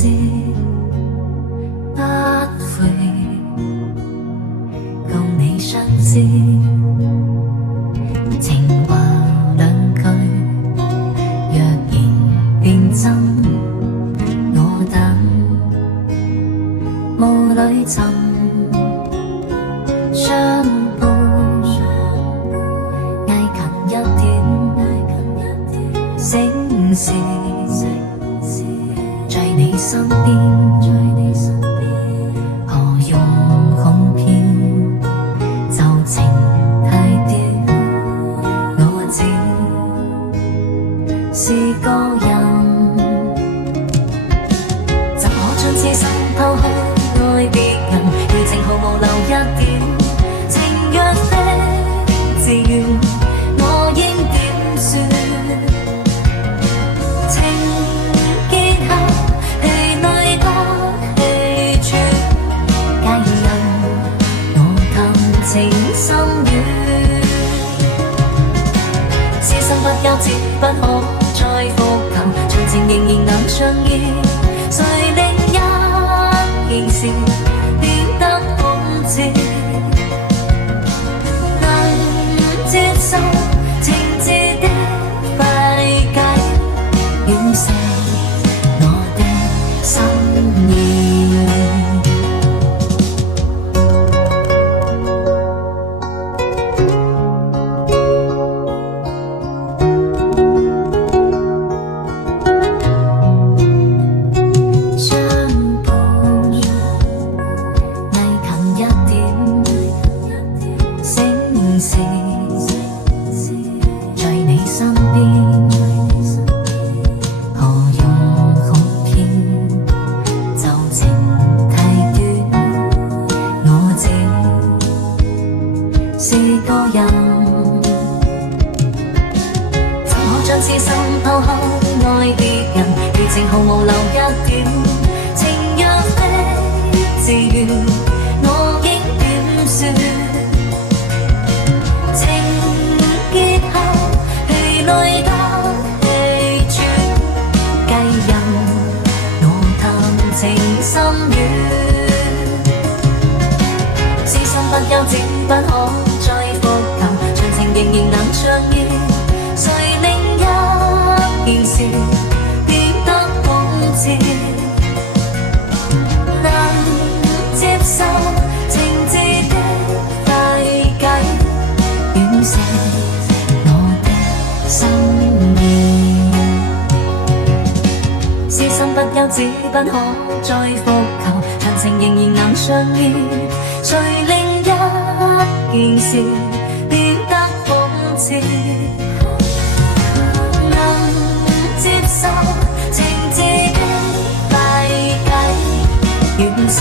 是不會共你相知，情話兩句若然變真，我等霧裏尋相伴，挨近一點，醒時在你身邊，何用恐騙？就情太短，我只是個人，怎可將痴心拋開愛別人？餘情毫無留一點，情若非自願，我應點算？情結後氣裏多氣喘，皆因我談情深遠，痴心不休，只不可再復求，長情仍然能相依，誰令一件事變得諷刺？能接受情節的費解，惋惜我的心意。相伴挨近一點，醒時在你身邊，何用恐騙？就情太短，我只是個人，怎可將痴心拋開愛別人？餘情毫無留一點，情若非自願，我應點算？情結後氣裏多氣喘，皆因我談情深遠，痴心不休，只不可再復求，長情仍然能相依，誰令一件事變得諷刺？能接受情節的費解，惋惜我的心意。痴心不休，只不可再復求，長情仍然能相依，誰令一件事變得諷刺？能接受情節的費解，惋惜